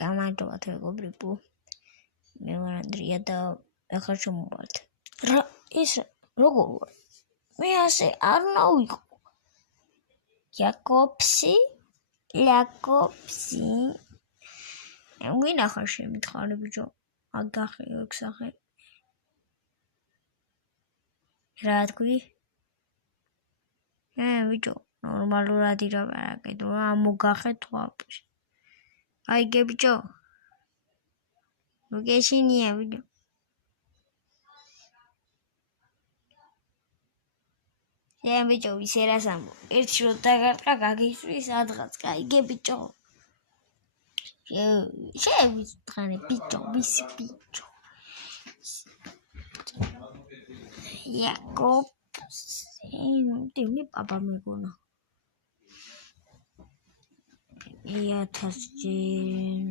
გამარჯობა თუ მეგობრებო, მე ვარ ანდრია და ახლა შემოვართ. რა ეს როგორ ვარ? მე ასე არ უნდა ვიყო. იაკობსი. ვინ ახლა შემითხარი ბიჭო? აგახი ექსახე. რა თქვი? ბიჭო, ნორმალურად ირაბარაკეთ, რა მოგახეთ ხვაფში. აი გე ბიჭო. მოგეშინია ბიჭო. ბიჭო, ისე რას ამბობ? ერთი რო დაგარტყა გაგისვრის ადღაც, კაიგე ბიჭო. შევიწყანე ბიჭო, ვისი ბიჭო. მე პაპა მეგონა. 1000 ჯერ